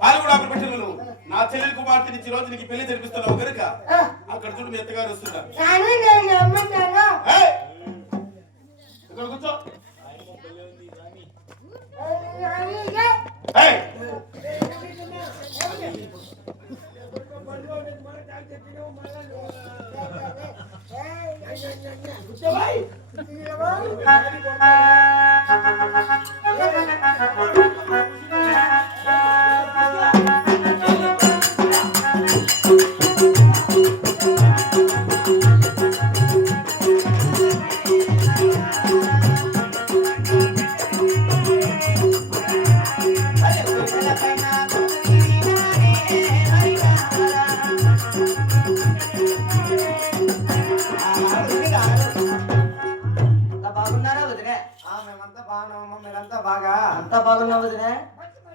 వాళ్ళు కూడా అక్కడ పెట్టిన నువ్వు నా చెల్లెలి కుమార్తెని ఈ రోజు నీకు పెళ్ళి జరిపిస్తున్నావు కనుక Bye.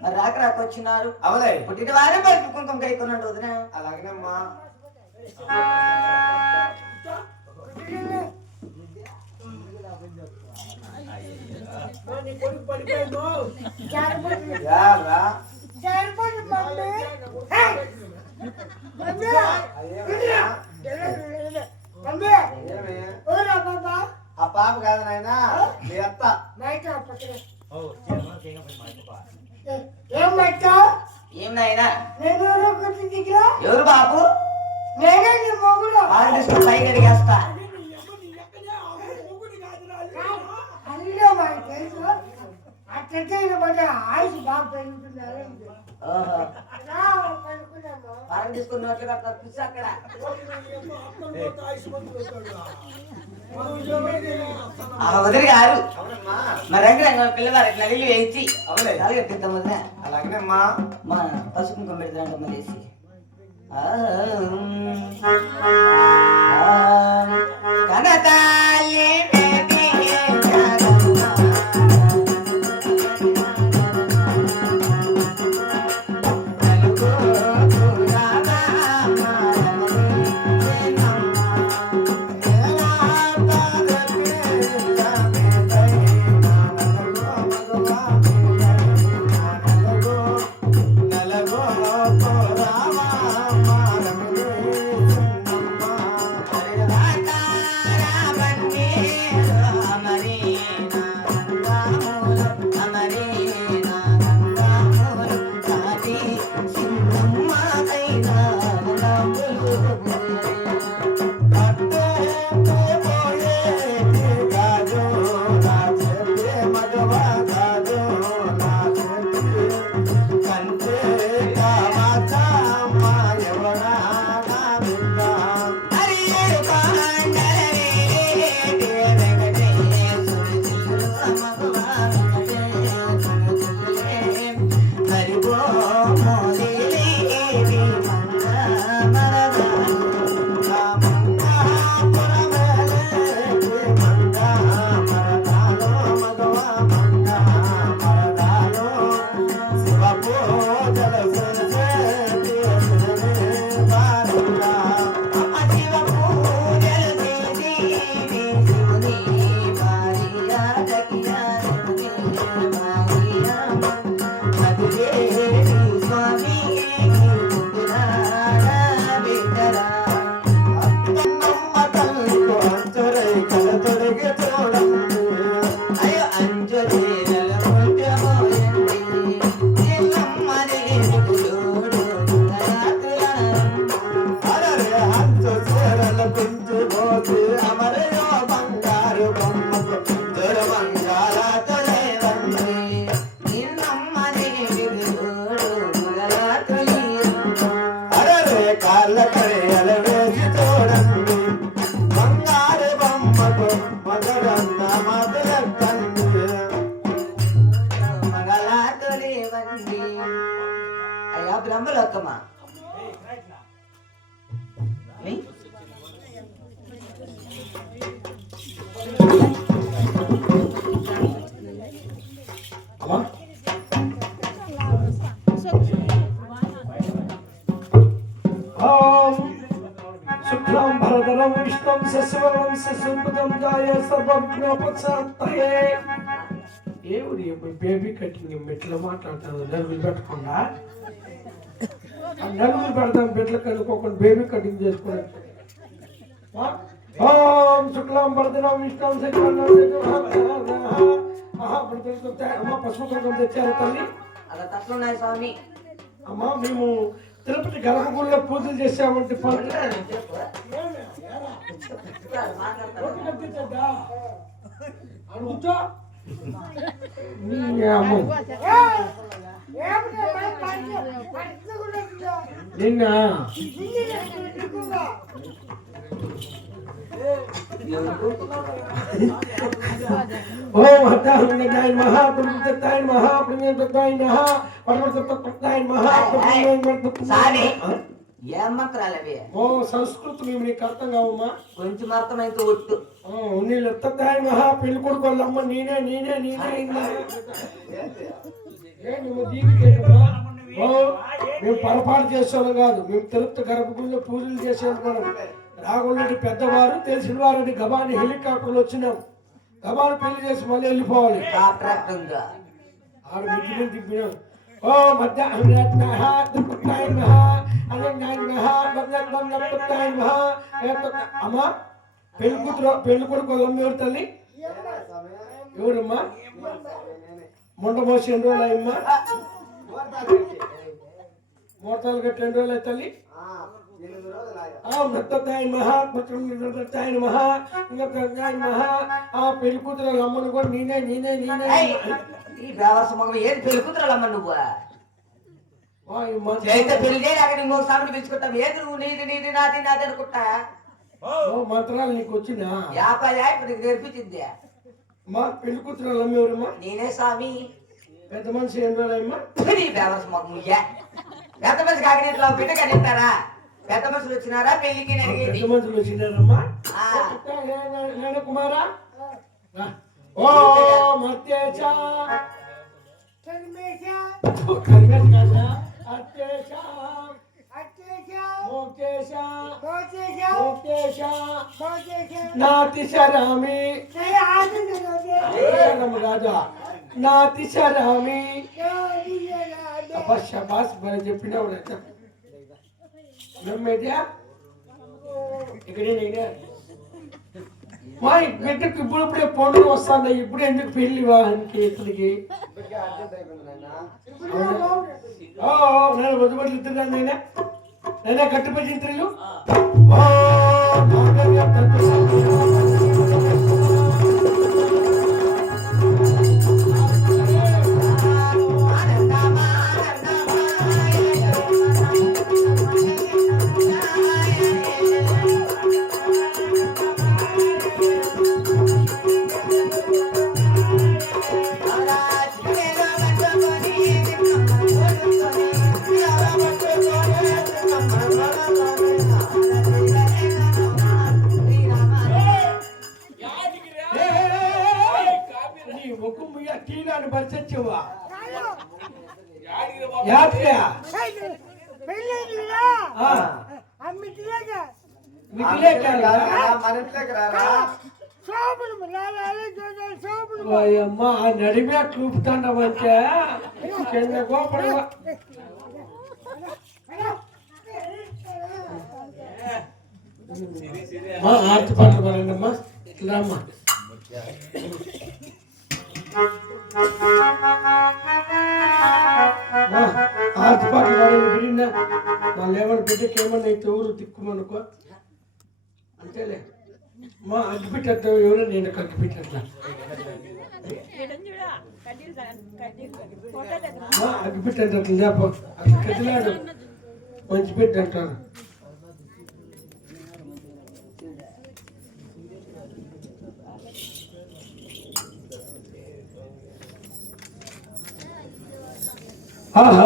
మరి రాక రాక వచ్చినారు. అవలే. పుట్టిన వారే పైపు కుంకుమ కైకున్నాడు వదిలే అలాగేనమ్మా. ఆ పాప కాదు నాయనా మీ అత్త. ఏం పట్టా ఏం నాయనా? నేను ఒకటి దగ్గర ఎవరు బాబు? నేనే నీ మొగుడు. ఆర్టిస్ట్ పై కడిగేస్తా అల్లో మనకు తెలుసు. అట్లయితే మన ఆయుష్ బాగా పెరుగుతున్నారు. పారం నోట్లు అక్కడ. వదిలి గారు అవునమ్మా మరి రంగురంగ పిల్లవారు ఇట్లా వెళ్ళి వేయించి అవులే కలగట్టిద్దాం వదిలే అలాగేనమ్మా. మా పసుపు కుంకుమ పెడతాంట మలేసి ఓం శుక్లం భరధరం విష్ణుం శశివరం శశుపదం గాయ సర్వజ్ఞోపసాత్తయే ఏమిటి బేబీ కటింగ్ మెట్లో మాట్లాడతాను నవ్వులు పెట్టకుండా ఆ నలుగురు పెడతాం బిడ్డలకు అనుకోకుండా బేబీ కటింగ్ చేసుకోవడం ఓం శుక్లాం భరతరాం విష్ణం అమ్మ పసుపు కుంకుమ తెచ్చారు తల్లి అలా స్వామి అమ్మా మేము తిరుపతి గర్భగుడిలో పూజలు చేసామంటే. అడుగుతా. నిన్న. ఓం హతాహుండగాయ మహా పురుషతాయ మహా పుణ్యతాయ మహా పరమతత్తాయ మహా స్వామి ఏం మంత్రాలు అవి ఓ సంస్కృతి నీకు అర్థం కావమ్మా? కొంచెం అర్థమైతే ఒట్టు. నీళ్ళు ఎత్తాయ మహా పెళ్ళి కొడుకు వాళ్ళమ్మ నేనే నేనే నేనే. మేము పొరపాటు చేసేవాళ్ళం కాదు. మేము తిరుపతి గర్భగుడిలో పూజలు చేసేవాళ్ళం రాగులరెడ్డి పెద్దవారు తెలిసిన వారండి గబాని హెలికాప్టర్లు వచ్చినాం గబాని పెళ్ళి చేసి మళ్ళీ వెళ్ళిపోవాలి. మిద్ది మీద దింపినాం ఓ మధ్య అమ్మా పెళ్ళి కూతురు పెళ్ళి కొడుకు ఎవరు తల్లి? ఎవరమ్మా? మొండ మోసి ఎన్ని రోజులు అయ్యమ్మా? మోటార్లు కట్టి ఎన్ని రోజులు తల్లి? ఆ మృతాయి మహా మృతాయి మహా ఇంకా మహా ఆ పెళ్ళి కూతురు అమ్మను కూడా నేనే నేనే నేనే. ఈ బేవర్స మగం ఏది పెళ్ళి కూతురాలమ్మ నువ్వు? ఆ, ఈ మంచి- చేస్తే పెళ్ళి చేయాలి అక్కడ ఇంకో సామిని పిలుచుకుంటావు ఏది నువ్వు? నీది నీది నాది నాది అనుకుంటా? ఓ మంత్రాలు నీకు వచ్చినా యాభై ఇప్పుడు నేర్పించింది. మా పెళ్ళి కూతురు ఎవరమ్మా? నేనే స్వామి. పెద్ద మనిషి మగం ఇయ్యా పెద్ద మనిషి కాక ఇట్లా బిడ్డ కనిస్తారా పెద్ద మనుషులు వచ్చినారా? పెళ్ళికి పెద్ద మనుషులు వచ్చినారమ్మా. కుమారా. ఓ మత్యేచ కర్మేశ. అత్యేశ. నాతి శరామి. నాతి శరామి. అబ్బా శబాస్ మరి చెప్పినావు రా నమ్మేదియా ఇక్కడే నేనే మా బిడ్డకి ఇప్పుడు ఇప్పుడే పండుగ వస్తాను ఇప్పుడు ఎందుకు పెళ్ళి వాహనకి ఇతనికి నేను నేనే నేనే కట్టుబడి ఇద్దరు ఓయమ్మ ఆ నడిమే చూపుతాండమంటే కింద గోపడ మా ఆర్తి పాటలు పాడండి అమ్మా ఇట్లా అమ్మా మా ఆర్తి పాటలు పాడండి విరిందా వాళ్ళు ఏమన్నా బిడ్డకి ఏమన్నా అయితే ఊరు దిక్కుమనుకో అంతేలే. మా అగ్గి పెట్టేద్దాం ఎవరో నేను కగ్గి మా అగ్గి అట్లా లేప. అది కదిలాడు. మంచి పెట్టి అంటారు. ఆహా.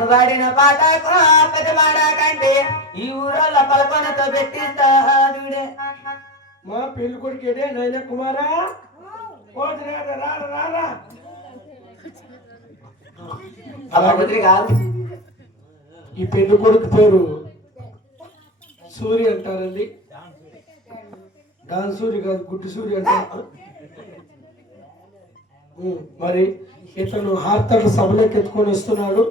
పెళ్ళి పాట పెద్ద ఈ ఊరోళ్ళ పలకొనతో పెట్టిస్తాడే మా పెళ్ళి కొడుకు ఏడే కుమారా? రారా రారా. అలా కుదిరి కాదు ఈ పెళ్ళి కొడుకు పేరు సూర్య అంటారండి. దాని సూర్య కాదు గుడ్డి సూర్య అంటారు మరి ఇతను హార్తర్ సభలోకి ఎత్తుకొని వస్తున్నాడు.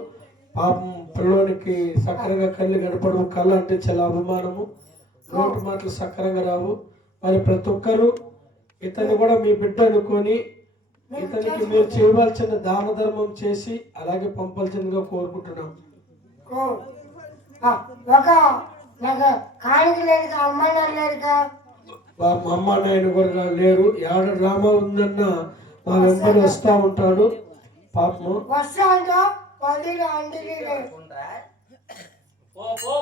పాపం పిల్లోనికి సక్రంగా కళ్ళు కనపడవు కళ్ళు అంటే చాలా అభిమానము. నోటి మాటలు సక్రంగా రావు. మరి ప్రతి ఒక్కరూ ఇతన్ని కూడా మీ బిడ్డ అనుకొని ఇతనికి మీరు చేయవలసిన దాన ధర్మం చేసి అలాగే పంపాల్సిందిగా కోరుకుంటున్నాం. ఒక నాకు కాలికి లేదు అమ్మ లేదుగా? మా అమ్మ నాయన కూడా లేరు. ఏడ డ్రామా ఉందన్న మా వెంబడి వస్తా. ఉంటాడు. పాపము. వస్తాందో పది పో